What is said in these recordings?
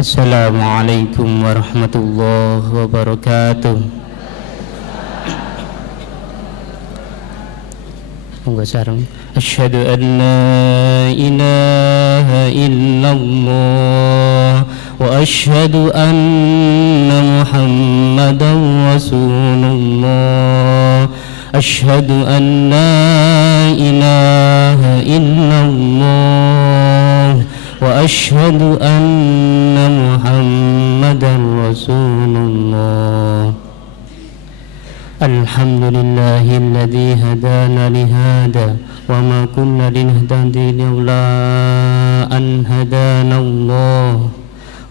Assalamualaikum warahmatullahi wabarakatuh. Monggo sareng. Asyhadu an la ilaha illallah wa asyhadu anna Muhammadan Rasulullah. Asyhadu an la ilaha illallah wa asyhadu anna Muhammadan Rasulullah. Alhamdulillahilladzi hadana lihada wa ma kunna linahtadiya laula an hadana Allah.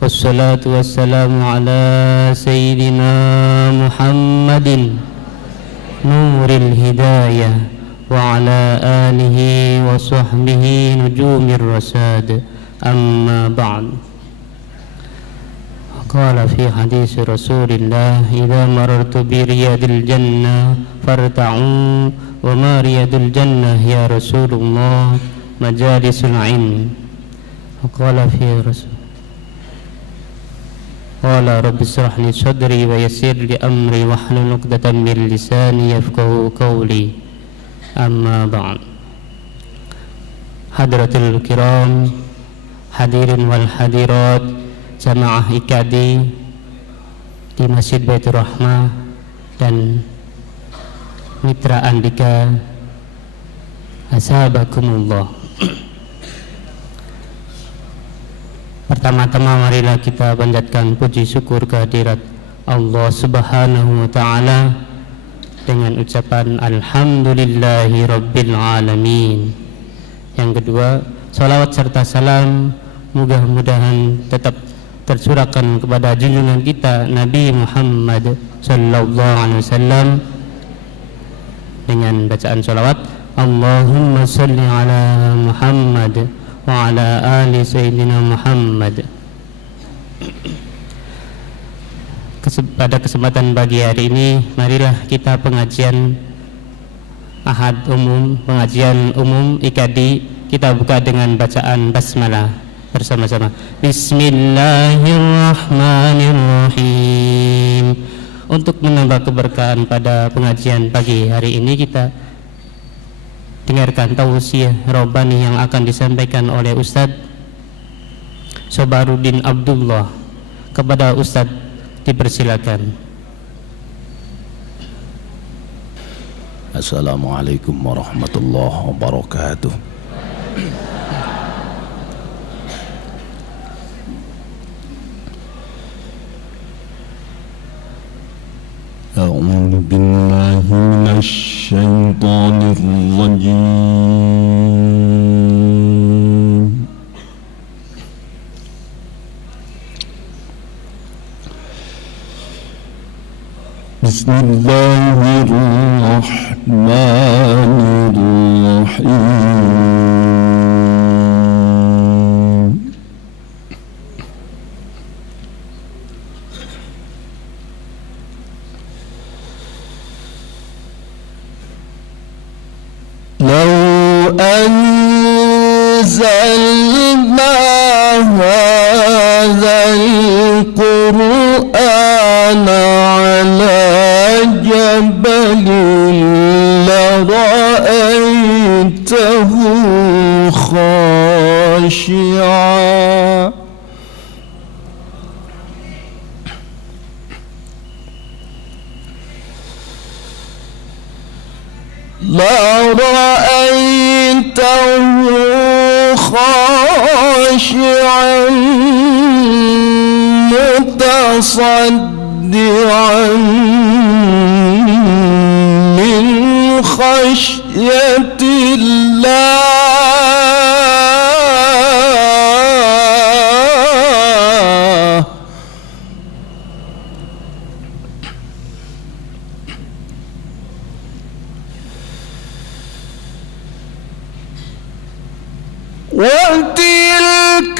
Wassalatu wassalamu ala sayyidina Muhammadin nuril hidayah wa ala alihi wa sahbihi nujumir rasad. Amma ba'd. Qala fi hadis Rasulillah, idza marartu bi riyadil jannah farta'u wa ma riyadul jannah ya Rasulullah majalisul ilm. Qala fi Rasul qala rabbi israh li sadri wa yassir li amri wahlul 'uqdatam min lisani yafqahu qawli. Amma ba'd. Hadratul kiram, hadirin wal hadirat, jamaah IKADI di Masjid Baitur Rahmah dan Mitra Andika, ashabakumullah. Pertama-tama marilah kita panjatkan puji syukur kehadirat Allah Subhanahu wa ta'ala dengan ucapan alhamdulillahi rabbil alamin. Yang kedua, salawat serta salam mudah-mudahan tetap tercurahkan kepada junjungan kita Nabi Muhammad sallallahu alaihi wasallam dengan bacaan salawat Allahumma salli ala Muhammad wa ala ali sayyidina Muhammad. Pada kesempatan pagi hari ini, marilah kita pengajian Ahad umum, pengajian umum IKADI, kita buka dengan bacaan basmalah bersama-sama. Bismillahirrahmanirrahim. Untuk menambah keberkahan pada pengajian pagi hari ini, kita dengarkan tausiah Rabbani yang akan disampaikan oleh Ustadz Sobaruddin Abdullah. Kepada Ustadz dipersilakan. Assalamualaikum warahmatullahi wabarakatuh. A'udzu billahi minasy syaithanir rajim. Bismillahirrahmanirrahim. Law anzalna hadzal qur'ana ala jabalin lara'aitahu khashi'an khashi'an mutasaddi'an min khashyatillah. وتلك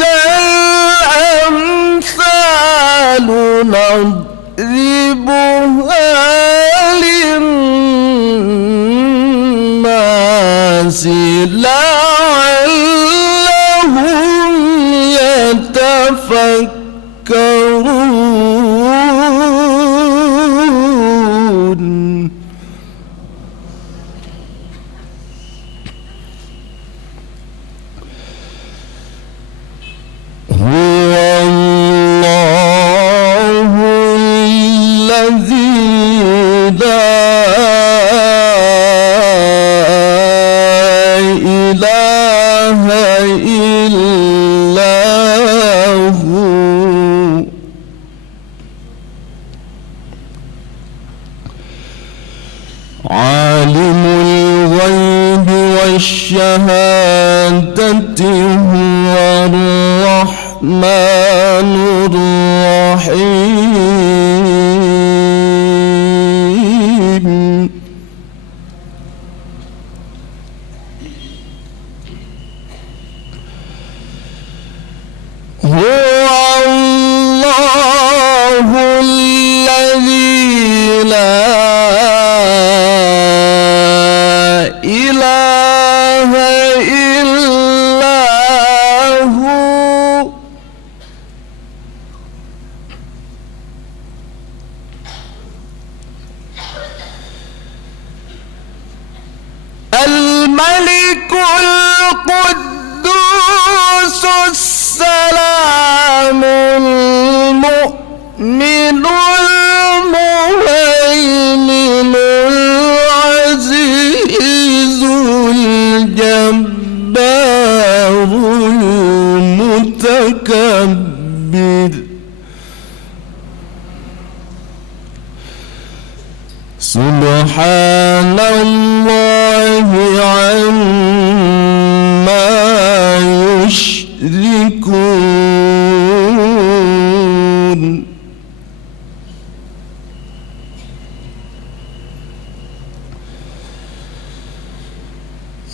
الأمثال نضربها للناس لعلهم يتفكرون. تذكرون هو الله الذي لا إله إلا هو عالم الغيب والشهادة هو الرحمن الرحيم هو الله الذي لا إله إلا هو الملك القدوس السلام المؤمن المهيمن العزيز الجبار المتكبر سبحان الله عما يشركون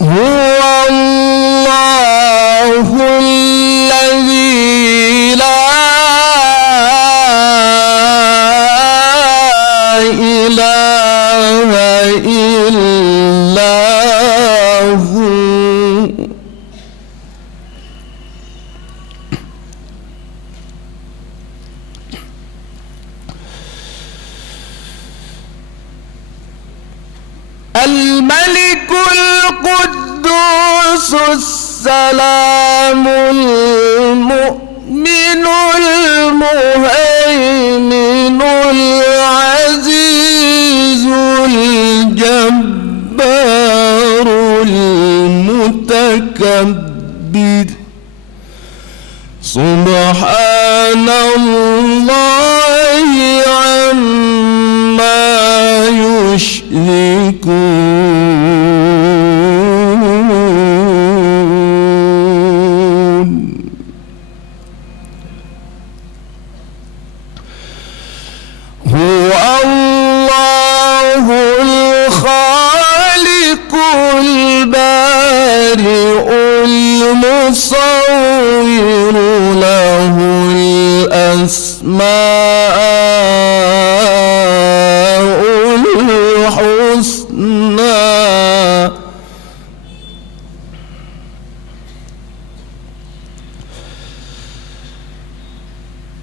هو الله الذي لا إله إلا هو الملك القدوس السلام المؤمن المهيمن العزيز الجبار المتكبر سبحان الله عما يشركون هو الله الخالق البارئ المصور له الأسماء الحسنى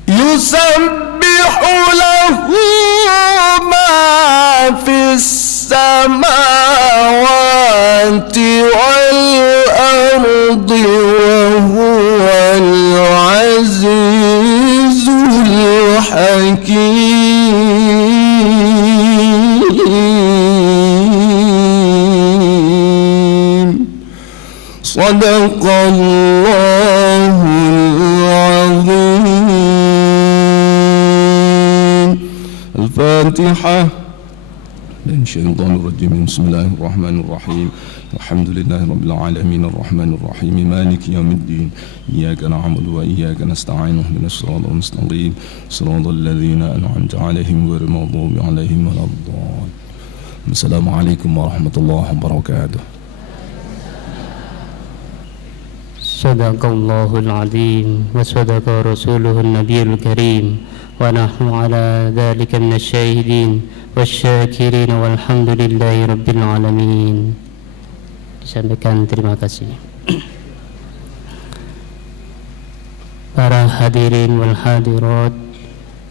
يسبح له ما في السماوات والأرض وهو العزيز الحكيم صدق الله العظيم. الفاتحة. من الشيطان الرجيم. بسم الله الرحمن الرحيم. الحمد لله رب العالمين الرحمن الرحيم مالك يوم الدين إياك نعبد وإياك نستعين اهدنا الصراط المستقيم صراط الذين أنعمت عليهم غير المغضوب عليهم ولا الضالين. السلام عليكم ورحمة الله وبركاته. Sadaqallahul azim wa sadaqa rasuluhun nabiyul karim wa nahnu ala dhalika minasyahidin wasyakirin walhamdulillahi rabbil alamin. Disampaikan terima kasih. para hadirin wal hadirat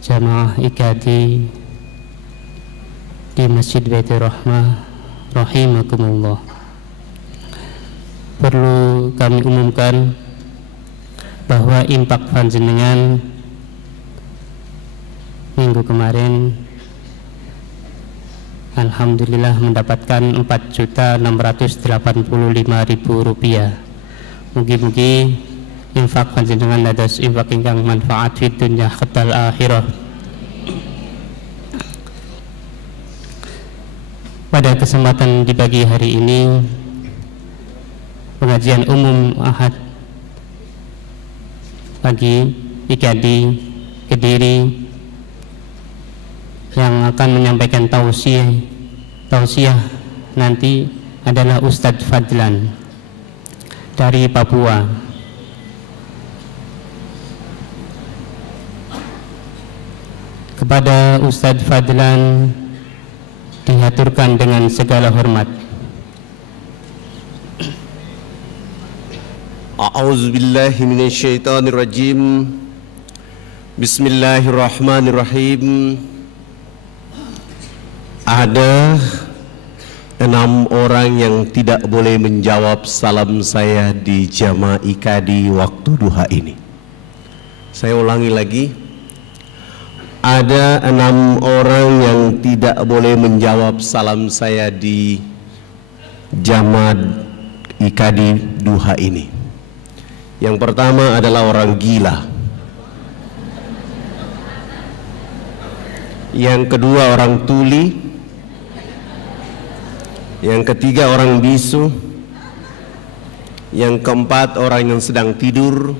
jamaah IKADI di Masjid Baitur Rahmah rahimakumullah. Perlu kami umumkan bahwa impak panjenengan minggu kemarin alhamdulillah mendapatkan Rp4.685.000. Mugi-mugi infak panjenengan dados infak ingkang manfaat fid dunya hatal akhirah. Pada kesempatan di pagi hari ini, pengajian umum Ahad pagi IKADI Kediri yang akan menyampaikan tausiah nanti adalah Ustadz Fadlan dari Papua. Kepada Ustadz Fadlan dihaturkan dengan segala hormat. A'udzubillahi minasyaitonirrajim. Bismillahirrahmanirrahim. Ada 6 orang yang tidak boleh menjawab salam saya di jamaah IKADI waktu duha ini. Saya ulangi lagi. Ada 6 orang yang tidak boleh menjawab salam saya di jamaah IKADI duha ini. Yang pertama adalah orang gila. Yang kedua orang tuli. Yang ketiga orang bisu. Yang keempat orang yang sedang tidur.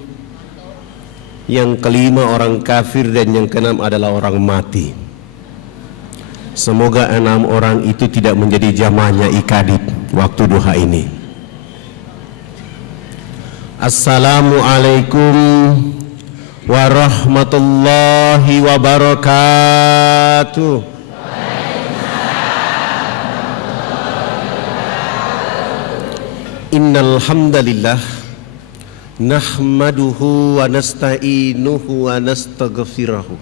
Yang kelima orang kafir, dan yang keenam adalah orang mati. Semoga 6 orang itu tidak menjadi jamaahnya IKADI waktu duha ini. Assalamualaikum warahmatullahi wabarakatuh. Innal hamdalillah nahmaduhu wa nasta'inuhu wa nastaghfiruhu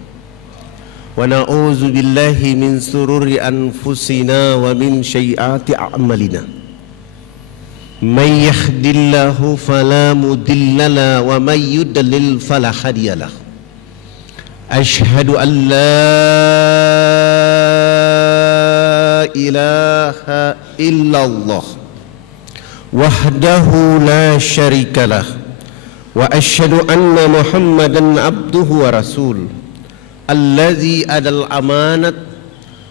wa na'udzu billahi min sururi anfusina wa min sayyiati a'malina. May yahdihillahu fala mudilla lahu wa may yudlil fala hadiya lahu. Asyhadu an la ilaha illallah wahdahu la syarika lahu wa asyhadu anna Muhammadan abduhu wa rasul alladzi adal amanat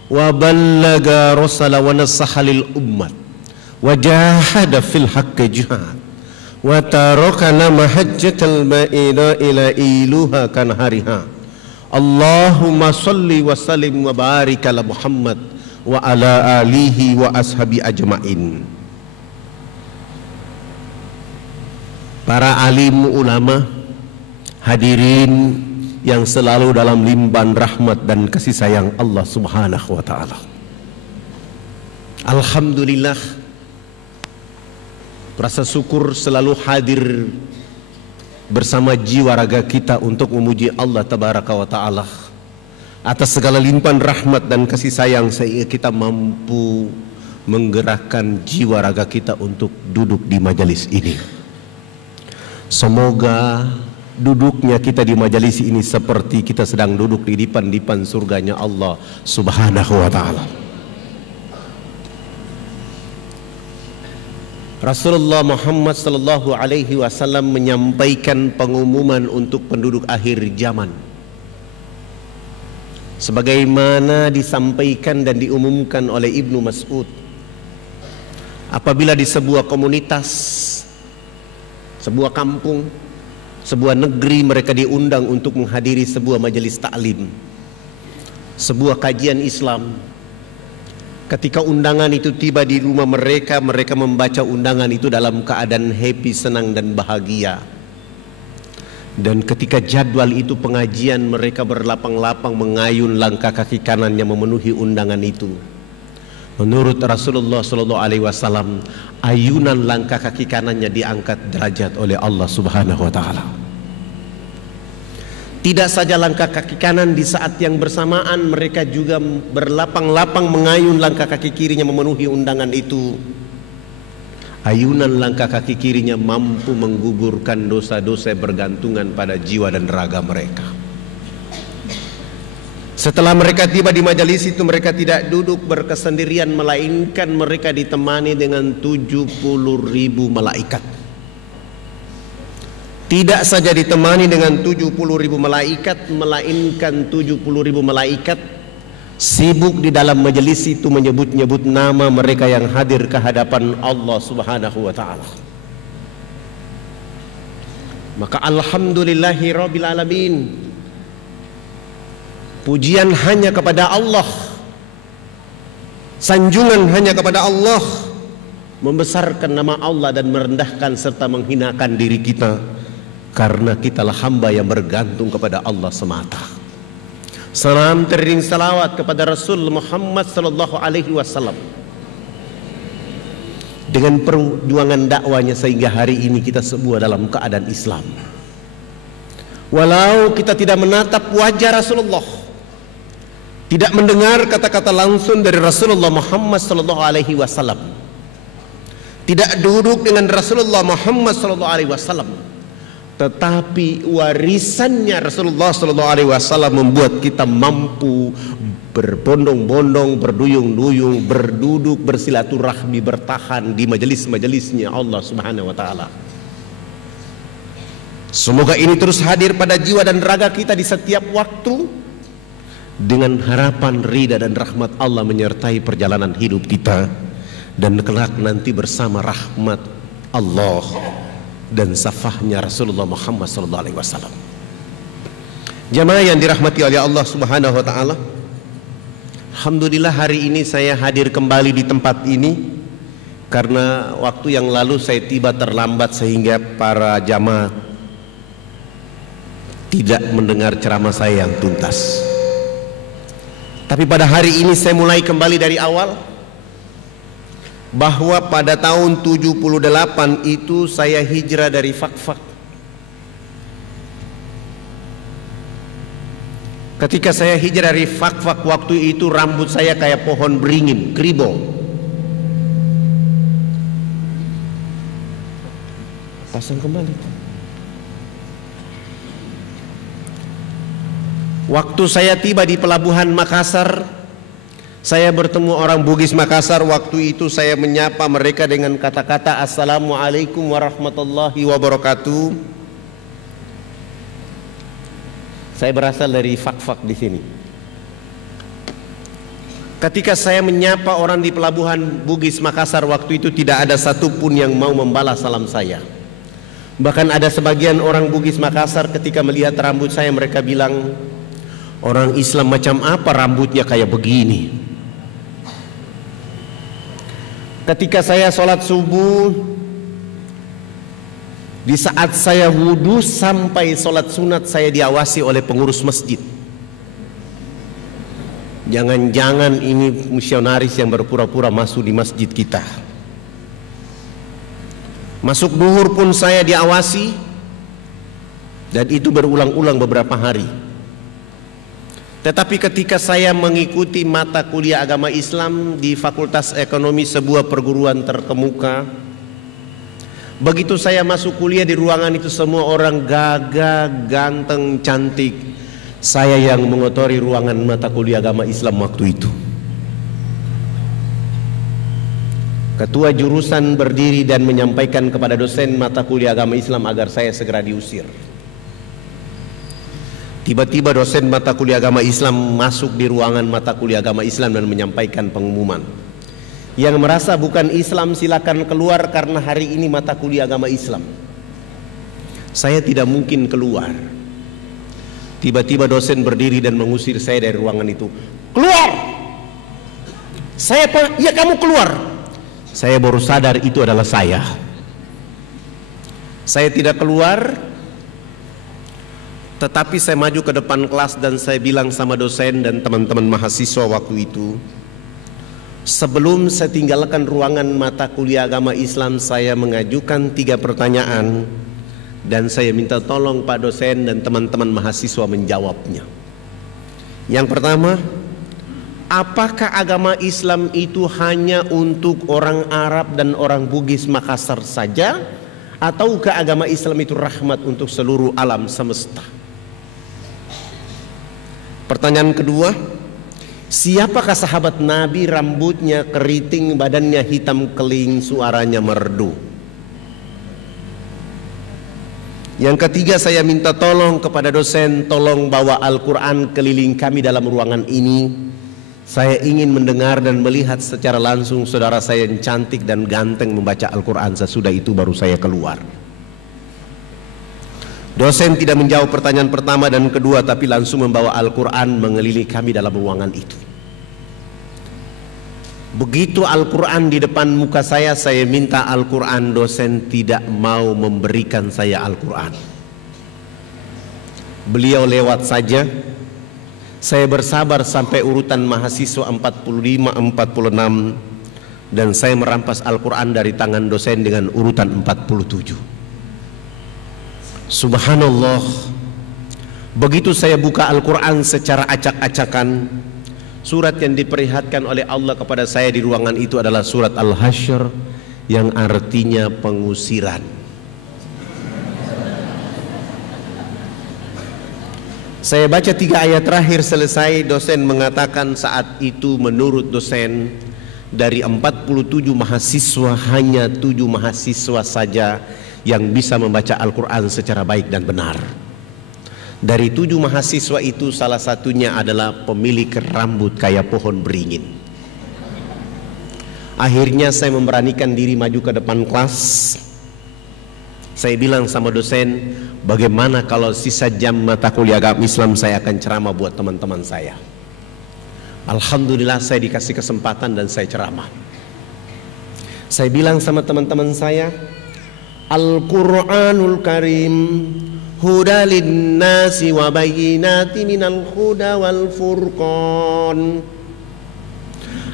wa ballaga rasala wa nasaha lil ummat wa jahada fil haqqi jihad wa tarakana mahajjatal ma'ina ila iluha kan hariha. Allahumma salli wa sallim wa barik ala Muhammad wa ala alihi wa ashabi ajmain. Para alim ulama, hadirin yang selalu dalam limpahan rahmat dan kasih sayang Allah Subhanahu wa ta'ala. Alhamdulillah, rasa syukur selalu hadir bersama jiwa raga kita untuk memuji Allah Tabaraka wa ta'ala atas segala limpahan rahmat dan kasih sayang, sehingga kita mampu menggerakkan jiwa raga kita untuk duduk di majelis ini. Semoga duduknya kita di majelis ini seperti kita sedang duduk di dipan-dipan surganya Allah Subhanahu wa ta'ala. Rasulullah Muhammad sallallahu alaihi wasallam menyampaikan pengumuman untuk penduduk akhir zaman, sebagaimana disampaikan dan diumumkan oleh Ibnu Mas'ud. Apabila di sebuah komunitas, sebuah kampung, sebuah negeri, mereka diundang untuk menghadiri sebuah majelis taklim, sebuah kajian Islam. Ketika undangan itu tiba di rumah mereka, mereka membaca undangan itu dalam keadaan happy, senang dan bahagia. Dan ketika jadwal itu pengajian, mereka berlapang-lapang mengayun langkah kaki kanannya memenuhi undangan itu. Menurut Rasulullah SAW, ayunan langkah kaki kanannya diangkat derajat oleh Allah Subhanahu wa ta'ala. Tidak saja langkah kaki kanan, di saat yang bersamaan mereka juga berlapang-lapang mengayun langkah kaki kirinya memenuhi undangan itu. Ayunan langkah kaki kirinya mampu menggugurkan dosa-dosa bergantungan pada jiwa dan raga mereka. Setelah mereka tiba di majelis itu, mereka tidak duduk berkesendirian, melainkan mereka ditemani dengan 70.000 malaikat. Tidak saja ditemani dengan 70.000 malaikat, melainkan 70.000 malaikat sibuk di dalam majelis itu menyebut-nyebut nama mereka yang hadir ke hadapan Allah Subhanahu wa taala. Maka alhamdulillahi rabbil alamin, pujian hanya kepada Allah, sanjungan hanya kepada Allah, membesarkan nama Allah dan merendahkan serta menghinakan diri kita, karena kitalah hamba yang bergantung kepada Allah semata. Salam teriring salawat kepada Rasul Muhammad sallallahu alaihi wasallam. Dengan perjuangan dakwanya sehingga hari ini kita semua dalam keadaan Islam. Walau kita tidak menatap wajah Rasulullah, tidak mendengar kata-kata langsung dari Rasulullah Muhammad sallallahu alaihi wasallam, tidak duduk dengan Rasulullah Muhammad sallallahu alaihi wasallam, tetapi warisannya Rasulullah sallallahu alaihi wasallam membuat kita mampu berbondong-bondong, berduyung-duyung, berduduk, bersilaturahmi, bertahan di majelis-majelisnya Allah Subhanahu wa taala. Semoga ini terus hadir pada jiwa dan raga kita di setiap waktu, dengan harapan ridha dan rahmat Allah menyertai perjalanan hidup kita, dan kelak nanti bersama rahmat Allah dan safahnya Rasulullah Muhammad SAW. Jamaah yang dirahmati oleh Allah Subhanahu wa taala, alhamdulillah hari ini saya hadir kembali di tempat ini karena waktu yang lalu saya tiba terlambat sehingga para jamaah tidak mendengar ceramah saya yang tuntas. Tapi pada hari ini saya mulai kembali dari awal, bahwa pada tahun 78 itu saya hijrah dari Fakfak. Ketika saya hijrah dari Fakfak, waktu itu rambut saya kayak pohon beringin, kribo. Pasang kembali. Waktu saya tiba di pelabuhan Makassar, saya bertemu orang Bugis Makassar. Waktu itu saya menyapa mereka dengan kata-kata Assalamualaikum warahmatullahi wabarakatuh. Saya berasal dari Fakfak di sini. Ketika saya menyapa orang di pelabuhan Bugis Makassar, waktu itu tidak ada satupun yang mau membalas salam saya. Bahkan ada sebagian orang Bugis Makassar ketika melihat rambut saya, mereka bilang, orang Islam macam apa rambutnya kayak begini. Ketika saya sholat subuh, di saat saya wudhu sampai sholat sunat, saya diawasi oleh pengurus masjid. Jangan-jangan ini misionaris yang berpura-pura masuk di masjid kita. Masuk duhur pun saya diawasi, dan itu berulang-ulang beberapa hari. Tetapi ketika saya mengikuti mata kuliah agama Islam di Fakultas Ekonomi, sebuah perguruan terkemuka, begitu saya masuk kuliah di ruangan itu semua orang gagah, ganteng, cantik. Saya yang mengotori ruangan mata kuliah agama Islam waktu itu. Ketua jurusan berdiri dan menyampaikan kepada dosen mata kuliah agama Islam agar saya segera diusir. Tiba-tiba dosen mata kuliah agama Islam masuk di ruangan mata kuliah agama Islam dan menyampaikan pengumuman, yang merasa bukan Islam silakan keluar karena hari ini mata kuliah agama Islam. Saya tidak mungkin keluar. Tiba-tiba dosen berdiri dan mengusir saya dari ruangan itu. Keluar! Saya, Pak, ya kamu keluar. Saya baru sadar itu adalah saya. Saya tidak keluar, tetapi saya maju ke depan kelas dan saya bilang sama dosen dan teman-teman mahasiswa waktu itu, sebelum saya tinggalkan ruangan mata kuliah agama Islam, saya mengajukan 3 pertanyaan dan saya minta tolong Pak dosen dan teman-teman mahasiswa menjawabnya. Yang pertama, apakah agama Islam itu hanya untuk orang Arab dan orang Bugis Makassar saja, ataukah agama Islam itu rahmat untuk seluruh alam semesta? Pertanyaan kedua, siapakah sahabat Nabi rambutnya keriting, badannya hitam keling, suaranya merdu? Yang ketiga, saya minta tolong kepada dosen, tolong bawa Al-Quran keliling kami dalam ruangan ini. Saya ingin mendengar dan melihat secara langsung saudara saya yang cantik dan ganteng membaca Al-Quran. Sesudah itu baru saya keluar. Dosen tidak menjawab pertanyaan pertama dan kedua, tapi langsung membawa Al-Quran mengelilingi kami dalam ruangan itu. Begitu Al-Quran di depan muka saya minta Al-Quran, dosen tidak mau memberikan saya Al-Quran. Beliau lewat saja. Saya bersabar sampai urutan mahasiswa 45, 46, dan saya merampas Al-Quran dari tangan dosen dengan urutan 47. Subhanallah, begitu saya buka Al-Quran secara acak-acakan, surat yang diperlihatkan oleh Allah kepada saya di ruangan itu adalah surat Al-Hasyr yang artinya pengusiran. Saya baca 3 ayat terakhir selesai, dosen mengatakan saat itu menurut dosen dari 47 mahasiswa hanya 7 mahasiswa saja yang bisa membaca Al-Quran secara baik dan benar. Dari 7 mahasiswa itu salah satunya adalah pemilik rambut kayak pohon beringin. Akhirnya saya memberanikan diri maju ke depan kelas. Saya bilang sama dosen, bagaimana kalau sisa jam mata kuliah agama Islam saya akan ceramah buat teman-teman saya. Alhamdulillah saya dikasih kesempatan dan saya ceramah. Saya bilang sama teman-teman saya, Al-Quranul Karim huda linnasi wa bayyinati minal huda wal furqan.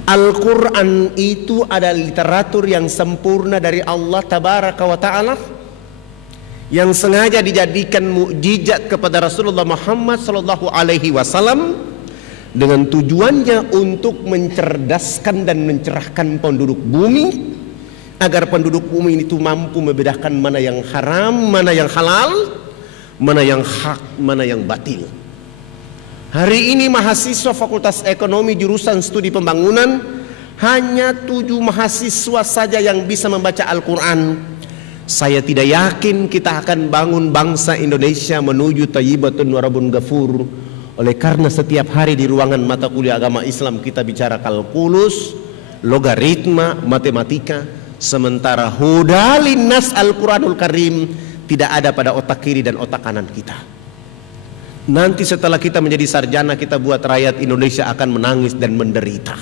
Al-Quran itu adalah literatur yang sempurna dari Allah Tabaraka wa Ta'ala, yang sengaja dijadikan mukjizat kepada Rasulullah Muhammad sallallahu alaihi wasallam dengan tujuannya untuk mencerdaskan dan mencerahkan penduduk bumi, agar penduduk bumi itu mampu membedakan mana yang haram, mana yang halal, mana yang hak, mana yang batil. Hari ini mahasiswa Fakultas Ekonomi jurusan Studi Pembangunan hanya 7 mahasiswa saja yang bisa membaca Al-Quran. Saya tidak yakin kita akan bangun bangsa Indonesia menuju thayyibatun wa rabbun ghafur. Oleh karena setiap hari di ruangan mata kuliah agama Islam kita bicara kalkulus, logaritma, matematika, sementara huda linnas Al-Quranul Karim tidak ada pada otak kiri dan otak kanan kita. Nanti setelah kita menjadi sarjana, kita buat rakyat Indonesia akan menangis dan menderita.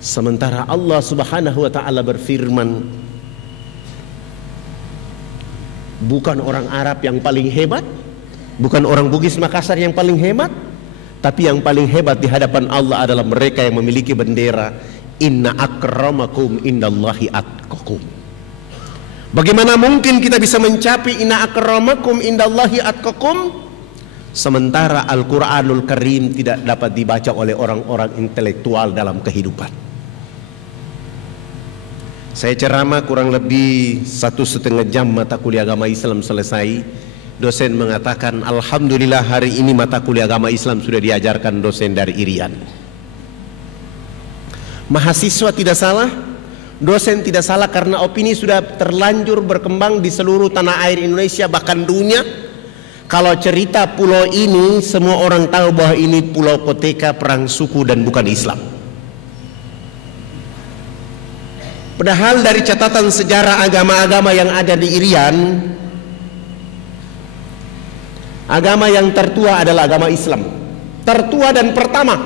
Sementara Allah Subhanahu wa Ta'ala berfirman, bukan orang Arab yang paling hebat, bukan orang Bugis Makassar yang paling hebat, tapi yang paling hebat di hadapan Allah adalah mereka yang memiliki bendera inna akramakum indallahi atqakum. Bagaimana mungkin kita bisa mencapai inna akramakum indallahi atqakum sementara Al-Quranul Karim tidak dapat dibaca oleh orang-orang intelektual dalam kehidupan? Saya ceramah kurang lebih 1,5 jam mata kuliah agama Islam selesai. Dosen mengatakan, alhamdulillah hari ini mata kuliah agama Islam sudah diajarkan dosen dari Irian. Mahasiswa tidak salah, dosen tidak salah, karena opini sudah terlanjur berkembang di seluruh tanah air Indonesia bahkan dunia. Kalau cerita pulau ini semua orang tahu bahwa ini pulau koteka perang suku dan bukan Islam. Padahal dari catatan sejarah agama-agama yang ada di Irian, agama yang tertua adalah agama Islam. Tertua dan pertama,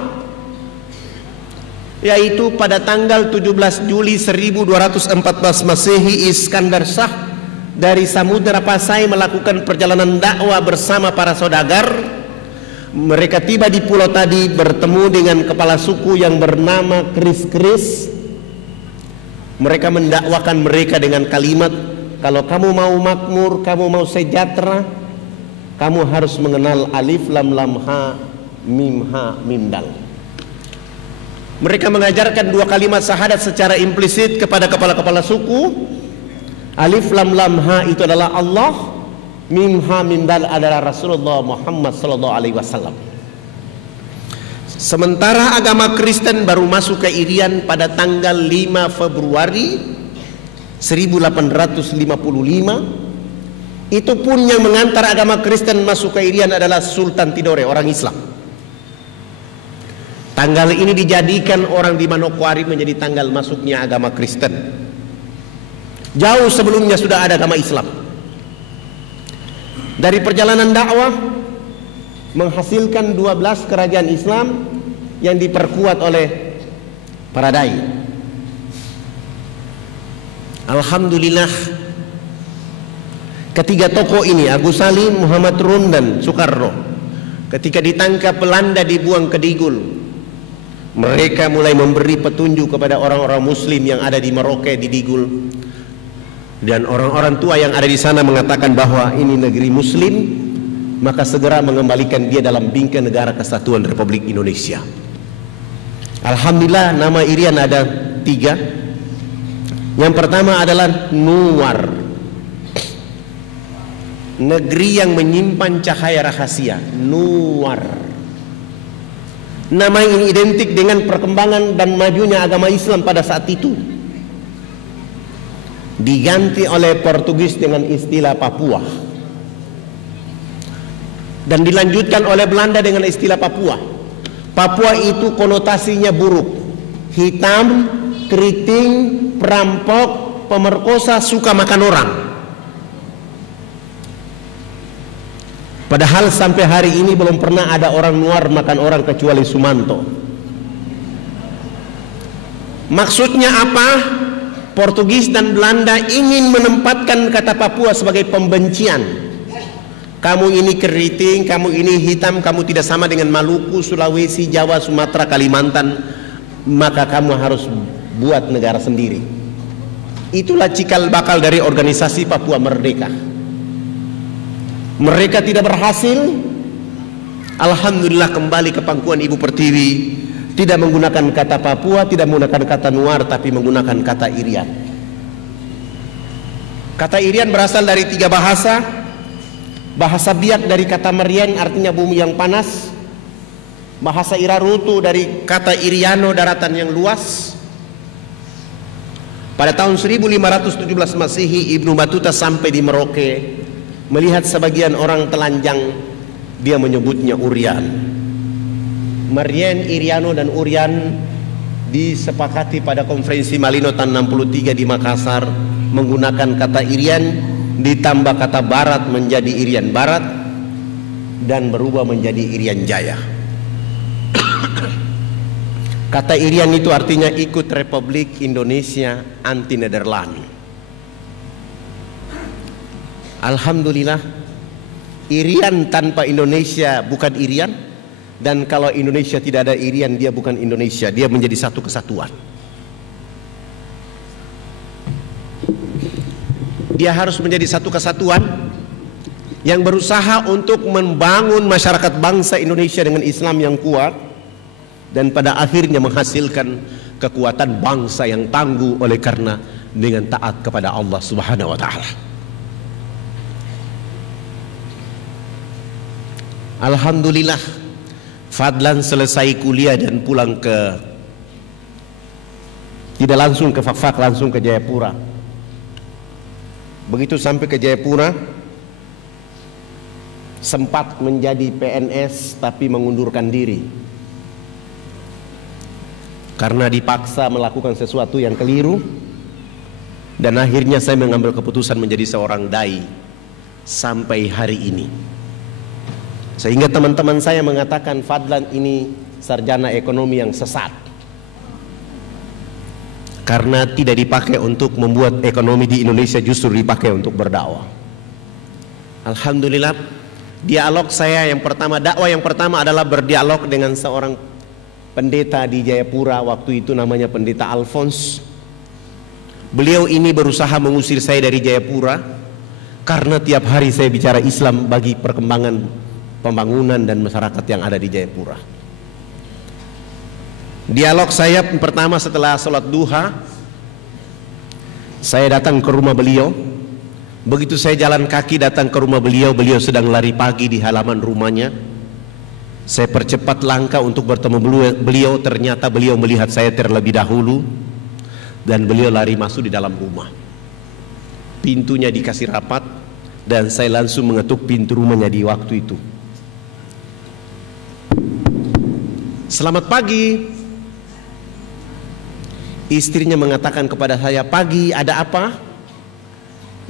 yaitu pada tanggal 17 Juli 1214 Masehi, Iskandar Shah dari Samudra Pasai melakukan perjalanan dakwah bersama para saudagar. Mereka tiba di pulau tadi, bertemu dengan kepala suku yang bernama Kris-Kris. Mereka mendakwakan mereka dengan kalimat kalau kamu mau makmur, kamu mau sejahtera, kamu harus mengenal alif lam lam ha mim dal. Mereka mengajarkan dua kalimat syahadat secara implisit kepada kepala-kepala suku. Alif lam lam ha itu adalah Allah, mim ha mim dal adalah Rasulullah Muhammad sallallahu alaihi wasallam. Sementara agama Kristen baru masuk ke Irian pada tanggal 5 Februari 1855. Itu pun yang mengantar agama Kristen masuk ke Irian adalah Sultan Tidore, orang Islam. Tanggal ini dijadikan orang di Manokwari menjadi tanggal masuknya agama Kristen. Jauh sebelumnya sudah ada agama Islam. Dari perjalanan dakwah menghasilkan 12 kerajaan Islam yang diperkuat oleh para dai. Alhamdulillah, ketiga tokoh ini, Agus Salim, Muhammad Rum dan Soekarno, ketika ditangkap Belanda dibuang ke Digul, mereka mulai memberi petunjuk kepada orang-orang Muslim yang ada di Merauke, di Digul, dan orang-orang tua yang ada di sana mengatakan bahwa ini negeri Muslim, maka segera mengembalikan dia dalam bingkai negara kesatuan Republik Indonesia. Alhamdulillah, nama Irian ada 3. Yang pertama adalah Nuwar, negeri yang menyimpan cahaya rahasia. Nuwar, nama ini identik dengan perkembangan dan majunya agama Islam pada saat itu. Diganti oleh Portugis dengan istilah Papua, dan dilanjutkan oleh Belanda dengan istilah Papua. Papua itu konotasinya buruk, hitam, keriting, perampok, pemerkosa, suka makan orang. Padahal sampai hari ini belum pernah ada orang luar makan orang kecuali Sumanto. Maksudnya apa? Portugis dan Belanda ingin menempatkan kata Papua sebagai pembencian. Kamu ini keriting, kamu ini hitam, kamu tidak sama dengan Maluku, Sulawesi, Jawa, Sumatera, Kalimantan, maka kamu harus buat negara sendiri. Itulah cikal bakal dari organisasi Papua Merdeka. Mereka tidak berhasil. Alhamdulillah, kembali ke pangkuan Ibu Pertiwi, tidak menggunakan kata Papua, tidak menggunakan kata Nuar, tapi menggunakan kata Irian. Kata Irian berasal dari 3 bahasa. Bahasa Biak dari kata Merien, artinya bumi yang panas. Bahasa Irarutu dari kata Iriano, daratan yang luas. Pada tahun 1517 Masehi, Ibnu Battuta sampai di Merauke, melihat sebagian orang telanjang, dia menyebutnya Urian. Merien, Iriano dan Urian disepakati pada konferensi Malino tahun 63 di Makassar menggunakan kata Irian ditambah kata Barat menjadi Irian Barat dan berubah menjadi Irian Jaya. Kata Irian itu artinya ikut Republik Indonesia anti Nederland. Alhamdulillah, Irian tanpa Indonesia bukan Irian, dan kalau Indonesia tidak ada Irian, dia bukan Indonesia, dia menjadi satu kesatuan. Dia harus menjadi satu kesatuan yang berusaha untuk membangun masyarakat bangsa Indonesia dengan Islam yang kuat, dan pada akhirnya menghasilkan kekuatan bangsa yang tangguh oleh karena dengan taat kepada Allah Subhanahu wa taala. Alhamdulillah, Fadlan selesai kuliah dan pulang tidak langsung ke Fakfak, langsung ke Jayapura. Begitu sampai ke Jayapura, sempat menjadi PNS tapi mengundurkan diri karena dipaksa melakukan sesuatu yang keliru, dan akhirnya saya mengambil keputusan menjadi seorang dai sampai hari ini. Sehingga teman-teman saya mengatakan Fadlan ini sarjana ekonomi yang sesat, karena tidak dipakai untuk membuat ekonomi di Indonesia, justru dipakai untuk berdakwah. Alhamdulillah, dialog saya yang pertama, dakwah yang pertama adalah berdialog dengan seorang pendeta di Jayapura, waktu itu namanya Pendeta Alphonse. Beliau ini berusaha mengusir saya dari Jayapura karena tiap hari saya bicara Islam bagi perkembangan pembangunan dan masyarakat yang ada di Jayapura. Dialog saya pertama setelah sholat duha, saya datang ke rumah beliau. Begitu saya jalan kaki datang ke rumah beliau, beliau sedang lari pagi di halaman rumahnya. Saya percepat langkah untuk bertemu beliau. Ternyata beliau melihat saya terlebih dahulu dan beliau lari masuk di dalam rumah. Pintunya dikasih rapat dan saya langsung mengetuk pintu rumahnya di waktu itu. Selamat pagi. Istrinya mengatakan kepada saya, pagi, ada apa?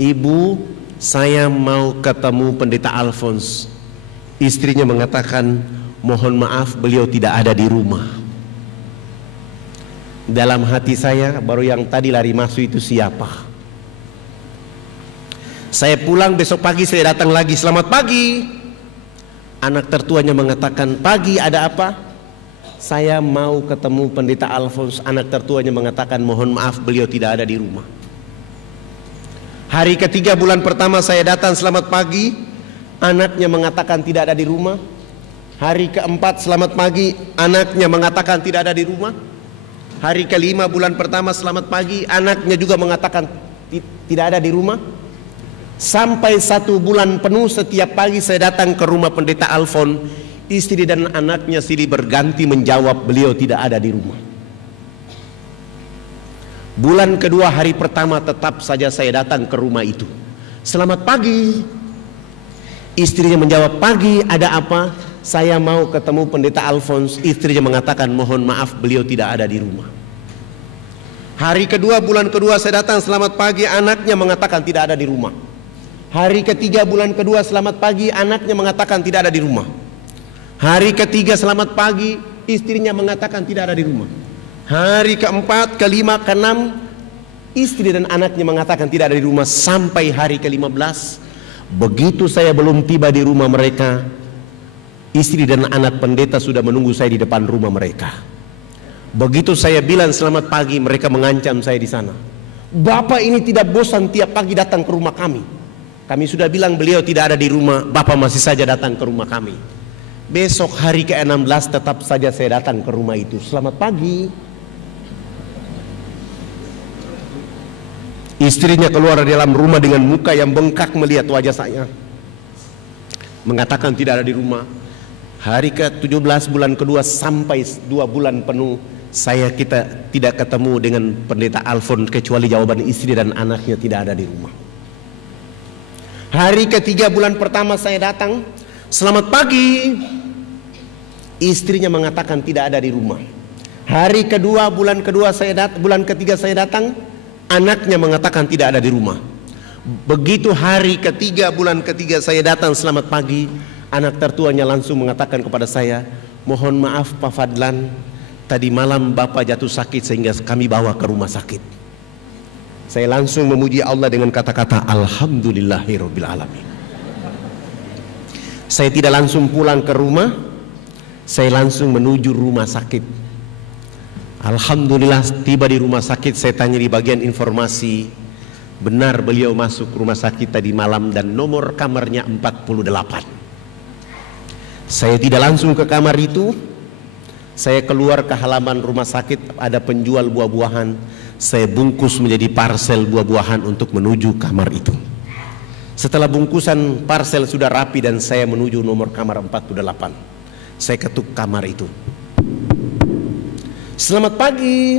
Ibu, saya mau ketemu Pendeta Alphonse. Istrinya mengatakan, mohon maaf beliau tidak ada di rumah. Dalam hati saya, baru yang tadi lari masuk itu siapa? Saya pulang besok pagi, saya datang lagi, selamat pagi. Anak tertuanya mengatakan, pagi, ada apa? Saya mau ketemu Pendeta Alphonse. Anak tertuanya mengatakan, mohon maaf beliau tidak ada di rumah. Hari ketiga bulan pertama saya datang, selamat pagi. Anaknya mengatakan tidak ada di rumah. Hari keempat, selamat pagi. Anaknya mengatakan tidak ada di rumah. Hari kelima bulan pertama, selamat pagi. Anaknya juga mengatakan tidak ada di rumah. Sampai 1 bulan penuh setiap pagi saya datang ke rumah Pendeta Alphonse. Istri dan anaknya silih berganti menjawab beliau tidak ada di rumah. Bulan kedua hari pertama tetap saja saya datang ke rumah itu. Selamat pagi. Istrinya menjawab, pagi, ada apa? Saya mau ketemu Pendeta Alphonse. Istrinya mengatakan, mohon maaf beliau tidak ada di rumah. Hari kedua bulan kedua saya datang, selamat pagi. Anaknya mengatakan tidak ada di rumah. Hari ketiga bulan kedua, selamat pagi. Anaknya mengatakan tidak ada di rumah. Hari ketiga, selamat pagi. Istrinya mengatakan tidak ada di rumah. Hari keempat, kelima, keenam, istri dan anaknya mengatakan tidak ada di rumah. Sampai hari ke-15, begitu saya belum tiba di rumah mereka, istri dan anak pendeta sudah menunggu saya di depan rumah mereka. Begitu saya bilang selamat pagi, mereka mengancam saya di sana. Bapak ini tidak bosan tiap pagi datang ke rumah kami. Kami sudah bilang beliau tidak ada di rumah, Bapak masih saja datang ke rumah kami. Besok hari ke-16 tetap saja saya datang ke rumah itu. Selamat pagi. Istrinya keluar dari dalam rumah dengan muka yang bengkak melihat wajah saya, mengatakan tidak ada di rumah. Hari ke-17 bulan kedua sampai 2 bulan penuh kita tidak ketemu dengan Pendeta Alphonse kecuali jawaban istri dan anaknya tidak ada di rumah. Hari ketiga bulan pertama saya datang, selamat pagi. Istrinya mengatakan tidak ada di rumah. Hari kedua bulan ketiga saya datang, anaknya mengatakan tidak ada di rumah. Begitu hari ketiga bulan ketiga saya datang, selamat pagi. Anak tertuanya langsung mengatakan kepada saya, mohon maaf Pak Fadlan, tadi malam Bapak jatuh sakit sehingga kami bawa ke rumah sakit. Saya langsung memuji Allah dengan kata-kata Alhamdulillahirabbil alamin. Saya tidak langsung pulang ke rumah, saya langsung menuju rumah sakit. Alhamdulillah tiba di rumah sakit, saya tanya di bagian informasi, benar beliau masuk rumah sakit tadi malam dan nomor kamarnya 48. Saya tidak langsung ke kamar itu, saya keluar ke halaman rumah sakit, ada penjual buah-buahan, saya bungkus menjadi parsel buah-buahan untuk menuju kamar itu. Setelah bungkusan parsel sudah rapi dan saya menuju nomor kamar 48. Saya ketuk kamar itu. Selamat pagi.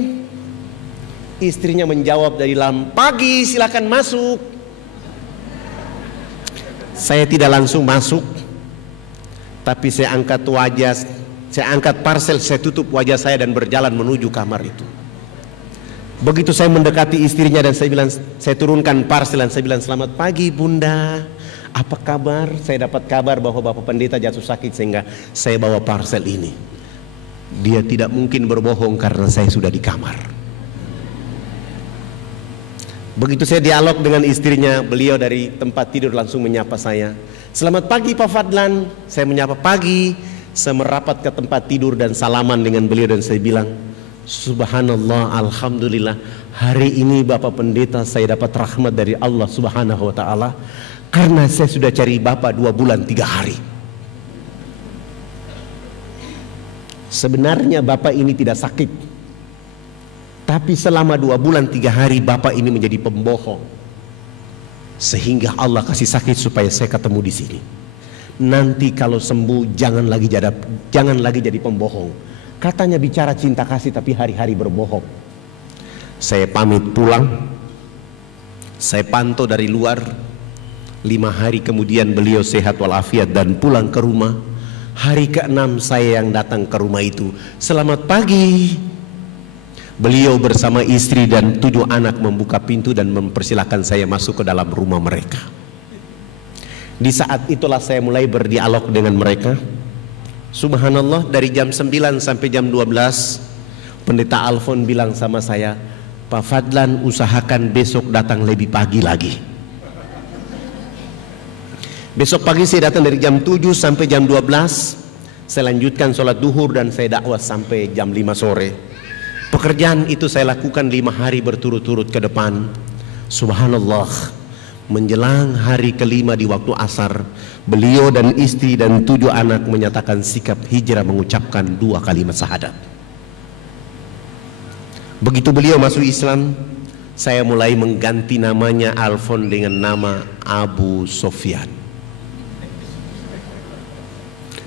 Istrinya menjawab dari dalam, pagi, silakan masuk. Saya tidak langsung masuk, tapi saya angkat wajah, saya angkat parsel, saya tutup wajah saya dan berjalan menuju kamar itu. Begitu saya mendekati istrinya dan saya bilang, saya turunkan parsel dan saya bilang, selamat pagi Bunda, apa kabar? Saya dapat kabar bahwa Bapak Pendeta jatuh sakit sehingga saya bawa parsel ini. Dia tidak mungkin berbohong karena saya sudah di kamar. Begitu saya dialog dengan istrinya, beliau dari tempat tidur langsung menyapa saya. Selamat pagi Pak Fadlan. Saya menyapa pagi. Saya merapat ke tempat tidur dan salaman dengan beliau dan saya bilang, Subhanallah, alhamdulillah, hari ini Bapak Pendeta saya dapat rahmat dari Allah Subhanahu wa ta'ala, karena saya sudah cari Bapak 2 bulan 3 hari. Sebenarnya Bapak ini tidak sakit, tapi selama 2 bulan 3 hari Bapak ini menjadi pembohong, sehingga Allah kasih sakit supaya saya ketemu di sini. Nanti kalau sembuh jangan lagi jadi pembohong. Katanya bicara cinta kasih tapi hari-hari berbohong. Saya pamit pulang. Saya pantau dari luar. 5 hari kemudian beliau sehat walafiat dan pulang ke rumah. Hari ke-6 saya yang datang ke rumah itu. Selamat pagi. Beliau bersama istri dan 7 anak membuka pintu dan mempersilahkan saya masuk ke dalam rumah mereka. Di saat itulah saya mulai berdialog dengan mereka. Subhanallah, dari jam 9 sampai jam 12 Pendeta Alfon bilang sama saya, Pak Fadlan usahakan besok datang lebih pagi lagi. Besok pagi saya datang dari jam 7 sampai jam 12. Saya lanjutkan sholat duhur dan saya dakwah sampai jam 5 sore. Pekerjaan itu saya lakukan 5 hari berturut-turut ke depan. Subhanallah, menjelang hari ke-5 di waktu asar, beliau dan istri dan 7 anak menyatakan sikap hijrah, mengucapkan 2 kalimat syahadat. Begitu beliau masuk Islam, saya mulai mengganti namanya Alfon dengan nama Abu Sofyan.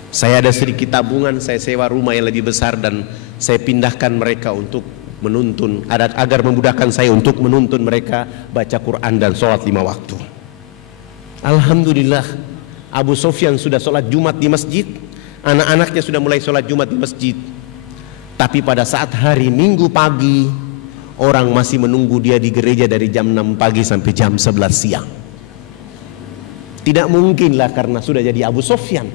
Saya ada sedikit tabungan, saya sewa rumah yang lebih besar dan saya pindahkan mereka untuk menuntun, agar memudahkan saya untuk menuntun mereka baca Quran dan sholat 5 waktu. Alhamdulillah, Abu Sofyan sudah sholat Jumat di masjid, anak-anaknya sudah mulai sholat Jumat di masjid. Tapi pada saat hari Minggu pagi, orang masih menunggu dia di gereja dari jam 6 pagi sampai jam 11 siang. Tidak mungkinlah karena sudah jadi Abu Sofyan.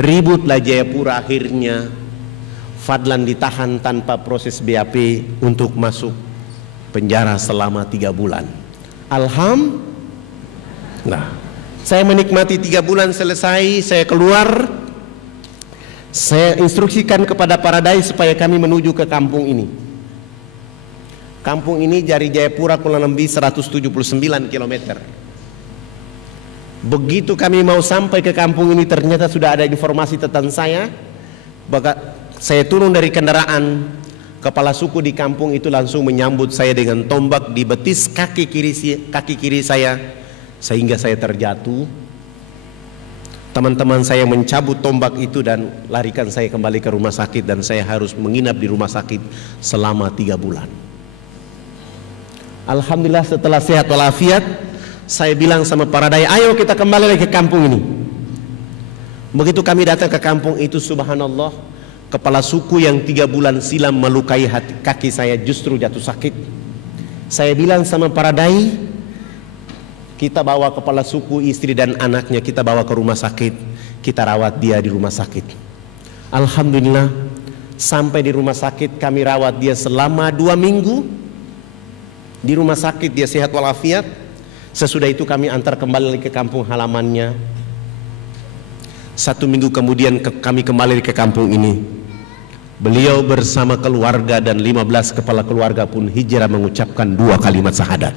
Ributlah Jayapura, akhirnya Fadlan ditahan tanpa proses BAP untuk masuk penjara selama 3 bulan. Alhamdulillah, saya menikmati 3 bulan selesai, saya keluar. Saya instruksikan kepada Paradise supaya kami menuju ke kampung ini. Kampung ini dari Jayapura kurang lebih 179 km. Begitu kami mau sampai ke kampung ini, ternyata sudah ada informasi tentang saya. Saya turun dari kendaraan, kepala suku di kampung itu langsung menyambut saya dengan tombak di betis kaki kiri saya, sehingga saya terjatuh. Teman-teman saya mencabut tombak itu dan larikan saya kembali ke rumah sakit, dan saya harus menginap di rumah sakit selama 3 bulan. Alhamdulillah, setelah sehat walafiat, saya bilang sama Paradise, ayo kita kembali lagi ke kampung ini. Begitu kami datang ke kampung itu, subhanallah, kepala suku yang 3 bulan silam melukai kaki saya justru jatuh sakit. Saya bilang sama Paradise, kita bawa kepala suku, istri dan anaknya, kita bawa ke rumah sakit, kita rawat dia di rumah sakit. Alhamdulillah, sampai di rumah sakit kami rawat dia selama 2 minggu. Di rumah sakit dia sehat walafiat. Sesudah itu kami antar kembali ke kampung halamannya. 1 minggu kemudian kami kembali ke kampung ini. Beliau bersama keluarga dan 15 kepala keluarga pun hijrah mengucapkan 2 kalimat syahadat.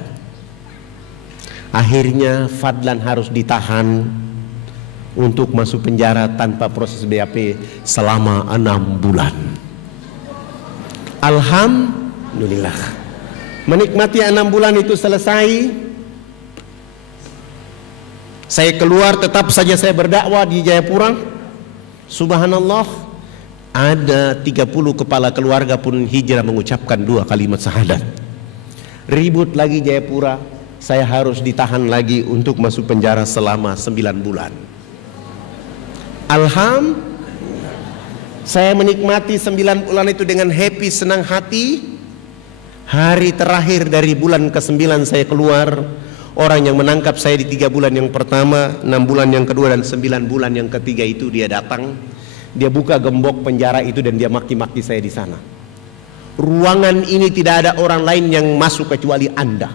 Akhirnya Fadlan harus ditahan untuk masuk penjara tanpa proses BAP selama 6 bulan. Alhamdulillah, menikmati 6 bulan itu selesai. Saya keluar, tetap saja saya berdakwah di Jayapura. Subhanallah, ada 30 kepala keluarga pun hijrah mengucapkan 2 kalimat syahadat. Ribut lagi Jayapura, saya harus ditahan lagi untuk masuk penjara selama 9 bulan. Alhamdulillah, saya menikmati 9 bulan itu dengan happy, senang hati. Hari terakhir dari bulan ke-9 saya keluar. Orang yang menangkap saya di 3 bulan yang pertama, 6 bulan yang kedua, dan 9 bulan yang ketiga itu dia datang. Dia buka gembok penjara itu dan dia maki-maki saya di sana. Ruangan ini tidak ada orang lain yang masuk kecuali Anda.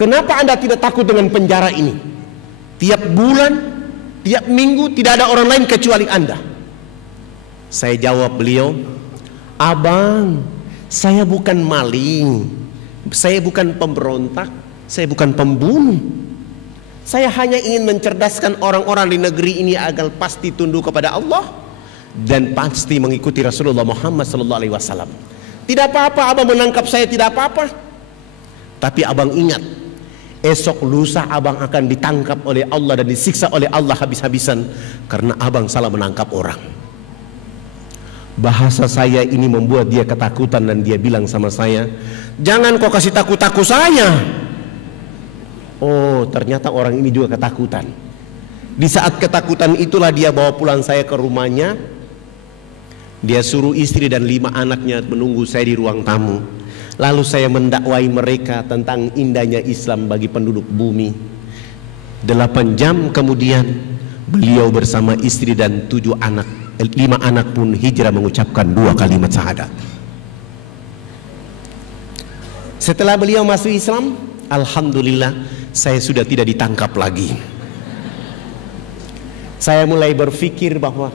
Kenapa Anda tidak takut dengan penjara ini? Tiap bulan, tiap minggu tidak ada orang lain kecuali Anda. Saya jawab beliau, Abang, saya bukan maling, saya bukan pemberontak, saya bukan pembunuh. Saya hanya ingin mencerdaskan orang-orang di negeri ini agar pasti tunduk kepada Allah dan pasti mengikuti Rasulullah Muhammad SAW. Tidak apa-apa abang menangkap saya, tidak apa-apa. Tapi abang ingat, esok lusa abang akan ditangkap oleh Allah dan disiksa oleh Allah habis-habisan karena abang salah menangkap orang. Bahasa saya ini membuat dia ketakutan dan dia bilang sama saya, jangan kau kasih takut-takut saya. Oh, ternyata orang ini juga ketakutan. Di saat ketakutan itulah dia bawa pulang saya ke rumahnya. Dia suruh istri dan 5 anaknya menunggu saya di ruang tamu. Lalu saya mendakwai mereka tentang indahnya Islam bagi penduduk bumi. 8 jam kemudian beliau bersama istri dan 5 anak pun hijrah mengucapkan 2 kalimat syahadat. Setelah beliau masuk Islam, alhamdulillah saya sudah tidak ditangkap lagi. Saya mulai berpikir bahwa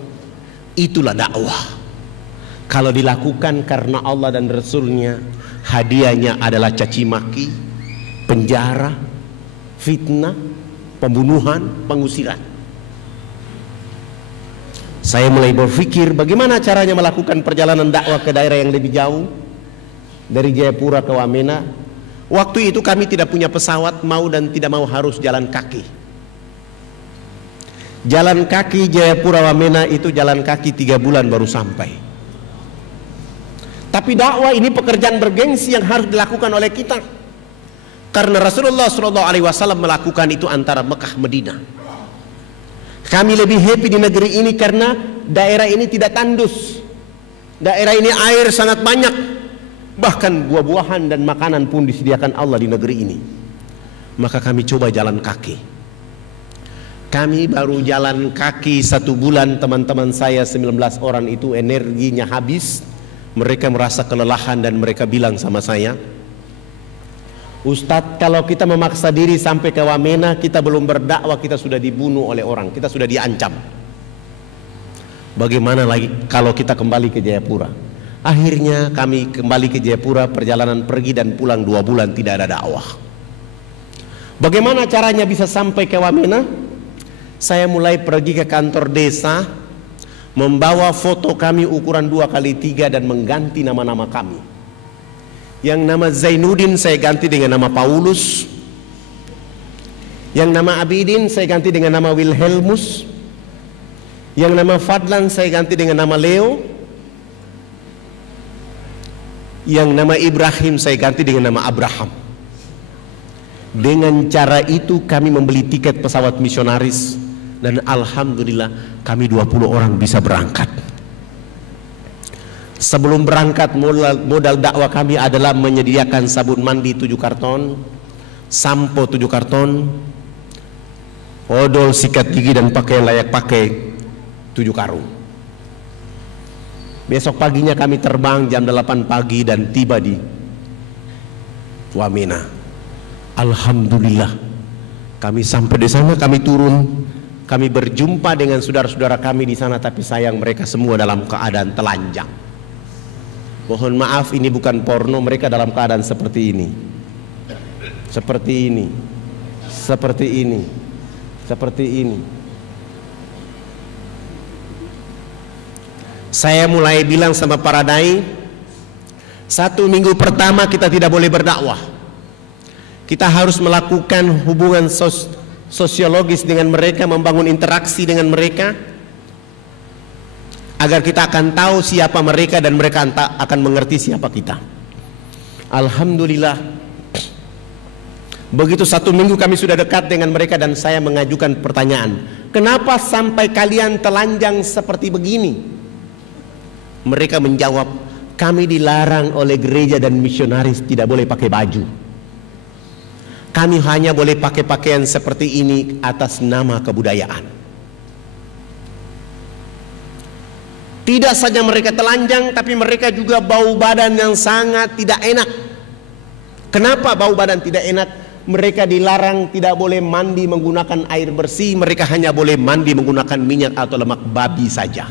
itulah dakwah. Kalau dilakukan karena Allah dan Rasulnya, hadiahnya adalah caci maki, penjara, fitnah, pembunuhan, pengusiran. Saya mulai berpikir bagaimana caranya melakukan perjalanan dakwah ke daerah yang lebih jauh dari Jayapura ke Wamena. Waktu itu kami tidak punya pesawat, mau dan tidak mau harus jalan kaki. Jalan kaki Jayapura Wamena itu jalan kaki 3 bulan baru sampai. Tapi dakwah ini pekerjaan bergengsi yang harus dilakukan oleh kita. Karena Rasulullah SAW melakukan itu antara Mekah Madinah. Kami lebih happy di negeri ini karena daerah ini tidak tandus. Daerah ini air sangat banyak. Bahkan buah-buahan dan makanan pun disediakan Allah di negeri ini. Maka kami coba jalan kaki. Kami baru jalan kaki 1 bulan, teman-teman saya 19 orang itu energinya habis. Mereka merasa kelelahan dan mereka bilang sama saya, Ustadz, kalau kita memaksa diri sampai ke Wamena, kita belum berdakwah, kita sudah dibunuh oleh orang, kita sudah diancam. Bagaimana lagi kalau kita kembali ke Jayapura? Akhirnya kami kembali ke Jayapura, perjalanan pergi dan pulang 2 bulan tidak ada dakwah. Bagaimana caranya bisa sampai ke Wamena? Saya mulai pergi ke kantor desa, membawa foto kami ukuran 2x3 dan mengganti nama-nama kami. Yang nama Zainuddin saya ganti dengan nama Paulus. Yang nama Abidin saya ganti dengan nama Wilhelmus. Yang nama Fadlan saya ganti dengan nama Leo. Yang nama Ibrahim saya ganti dengan nama Abraham. Dengan cara itu kami membeli tiket pesawat misionaris. Dan alhamdulillah kami 20 orang bisa berangkat. Sebelum berangkat modal dakwah kami adalah menyediakan sabun mandi 7 karton, sampo 7 karton, odol, sikat gigi dan pakaian layak pakai 7 karung. Besok paginya kami terbang jam 8 pagi dan tiba di Wamena. Alhamdulillah kami sampai di sana, kami turun. Kami berjumpa dengan saudara-saudara kami di sana, tapi sayang mereka semua dalam keadaan telanjang. Mohon maaf, ini bukan porno, mereka dalam keadaan seperti ini. Seperti ini. Seperti ini. Seperti ini. Saya mulai bilang sama para dai, 1 minggu pertama kita tidak boleh berdakwah. Kita harus melakukan hubungan sosiologis dengan mereka, membangun interaksi dengan mereka agar kita akan tahu siapa mereka dan mereka akan mengerti siapa kita. Alhamdulillah, begitu 1 minggu kami sudah dekat dengan mereka dan saya mengajukan pertanyaan, kenapa sampai kalian telanjang seperti begini? Mereka menjawab, kami dilarang oleh gereja dan misionaris tidak boleh pakai baju. Kami hanya boleh pakai pakaian seperti ini atas nama kebudayaan. Tidak saja mereka telanjang, tapi mereka juga bau badan yang sangat tidak enak. Kenapa bau badan tidak enak? Mereka dilarang tidak boleh mandi menggunakan air bersih. Mereka hanya boleh mandi menggunakan minyak atau lemak babi saja.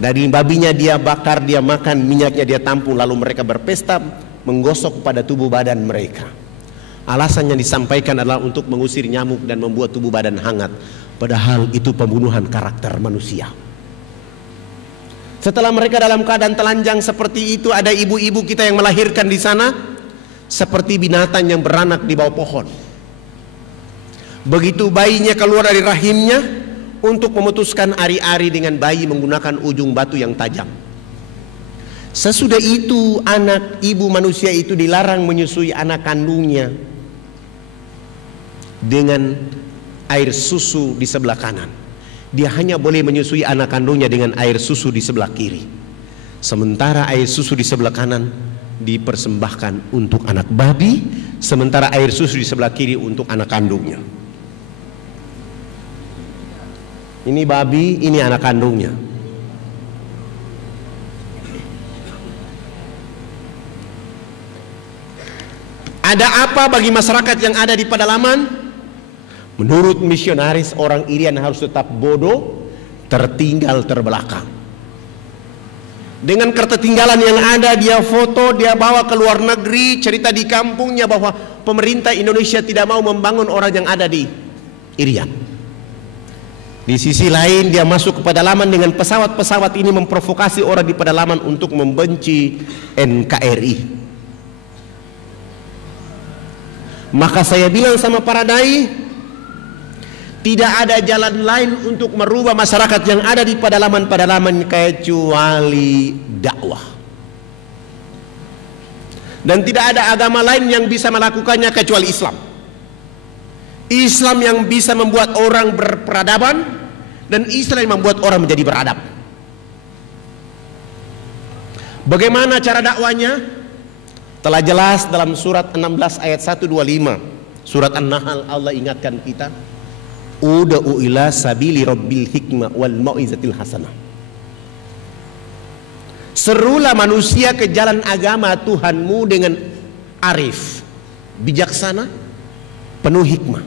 Dari babinya dia bakar, dia makan, minyaknya dia tampung, lalu mereka berpesta menggosok pada tubuh badan mereka. Alasan yang disampaikan adalah untuk mengusir nyamuk dan membuat tubuh badan hangat. Padahal itu pembunuhan karakter manusia. Setelah mereka dalam keadaan telanjang seperti itu, ada ibu-ibu kita yang melahirkan di sana seperti binatang yang beranak di bawah pohon. Begitu bayinya keluar dari rahimnya, untuk memutuskan ari-ari dengan bayi menggunakan ujung batu yang tajam. Sesudah itu anak ibu manusia itu dilarang menyusui anak kandungnya dengan air susu di sebelah kanan. Dia hanya boleh menyusui anak kandungnya dengan air susu di sebelah kiri. Sementara air susu di sebelah kanan dipersembahkan untuk anak babi, sementara air susu di sebelah kiri untuk anak kandungnya. Ini babi, ini anak kandungnya. Ada apa bagi masyarakat yang ada di pedalaman? Menurut misionaris, orang Irian harus tetap bodoh, tertinggal, terbelakang. Dengan ketertinggalan yang ada, dia foto, dia bawa ke luar negeri, cerita di kampungnya bahwa pemerintah Indonesia tidak mau membangun orang yang ada di Irian. Di sisi lain dia masuk ke pedalaman dengan pesawat-pesawat ini memprovokasi orang di pedalaman untuk membenci NKRI. Maka saya bilang sama para dai, tidak ada jalan lain untuk merubah masyarakat yang ada di pedalaman-pedalaman kecuali dakwah. Dan tidak ada agama lain yang bisa melakukannya kecuali Islam. Islam yang bisa membuat orang berperadaban, dan Islam yang membuat orang menjadi beradab. Bagaimana cara dakwanya? Telah jelas dalam surat 16 ayat 125. Surat An-Nahl, Allah ingatkan kita, ud'u ila sabili rabbil hikmah wal mau'izatil hasanah. Serulah manusia ke jalan agama Tuhanmu dengan arif, bijaksana, penuh hikmah.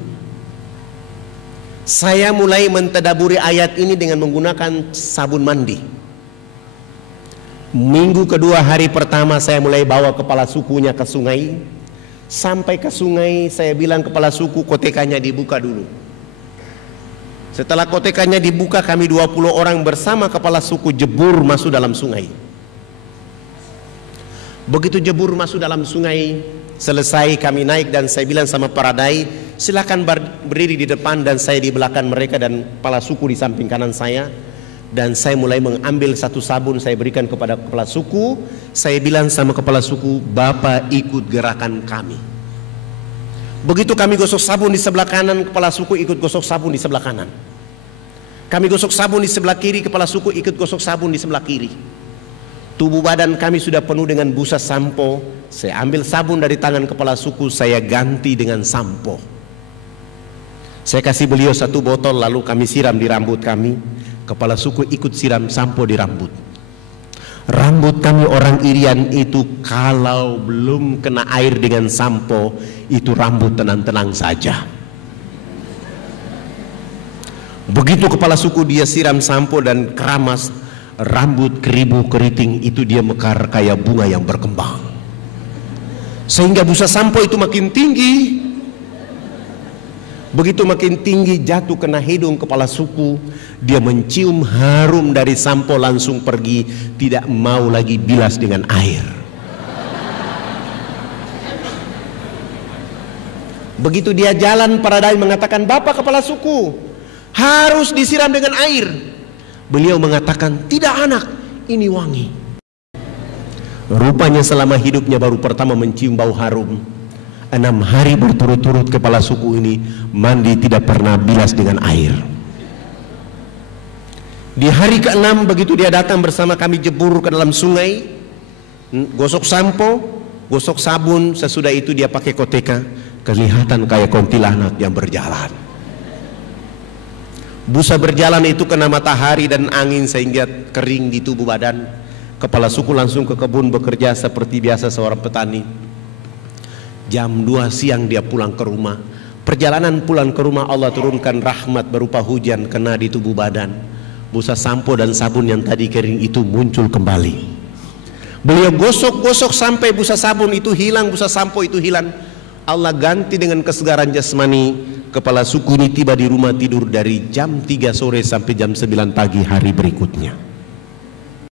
Saya mulai mentadaburi ayat ini dengan menggunakan sabun mandi. Minggu kedua, hari pertama saya mulai bawa kepala sukunya ke sungai. Sampai ke sungai saya bilang kepala suku, kotekanya dibuka dulu. Setelah kotekanya dibuka, kami 20 orang bersama kepala suku jebur masuk dalam sungai. Begitu jebur masuk dalam sungai, selesai kami naik dan saya bilang sama para dai, silakan berdiri di depan dan saya di belakang mereka dan kepala suku di samping kanan saya. Dan saya mulai mengambil satu sabun, saya berikan kepada kepala suku. Saya bilang sama kepala suku, Bapak ikut gerakan kami. Begitu kami gosok sabun di sebelah kanan, kepala suku ikut gosok sabun di sebelah kanan. Kami gosok sabun di sebelah kiri, kepala suku ikut gosok sabun di sebelah kiri. Tubuh badan kami sudah penuh dengan busa sampo. Saya ambil sabun dari tangan kepala suku, saya ganti dengan sampo. Saya kasih beliau satu botol, lalu kami siram di rambut kami. Kepala suku ikut siram sampo di rambut. Rambut kami orang Irian itu kalau belum kena air dengan sampo, itu rambut tenang-tenang saja. Begitu kepala suku dia siram sampo dan keramas, rambut keribu keriting itu dia mekar kayak bunga yang berkembang. Sehingga busa sampo itu makin tinggi. Begitu makin tinggi, jatuh kena hidung kepala suku. Dia mencium harum dari sampo, langsung pergi, tidak mau lagi bilas dengan air. Begitu dia jalan, para dai mengatakan, Bapak kepala suku harus disiram dengan air. Beliau mengatakan, tidak anak, ini wangi. Rupanya selama hidupnya baru pertama mencium bau harum. 6 hari berturut-turut kepala suku ini mandi tidak pernah bilas dengan air. Di hari ke-6 begitu dia datang bersama kami jebur ke dalam sungai, gosok sampo, gosok sabun, sesudah itu dia pakai koteka, kelihatan kayak kuntilanak yang berjalan. Busa berjalan itu kena matahari dan angin sehingga kering di tubuh badan. Kepala suku langsung ke kebun bekerja seperti biasa seorang petani. Jam 2 siang dia pulang ke rumah. Perjalanan pulang ke rumah Allah turunkan rahmat berupa hujan kena di tubuh badan. busa sampo dan sabun yang tadi kering itu muncul kembali. Beliau gosok-gosok sampai busa sabun itu hilang, busa sampo itu hilang. Allah ganti dengan kesegaran jasmani. Kepala suku ini tiba di rumah tidur dari jam 3 sore sampai jam 9 pagi hari berikutnya.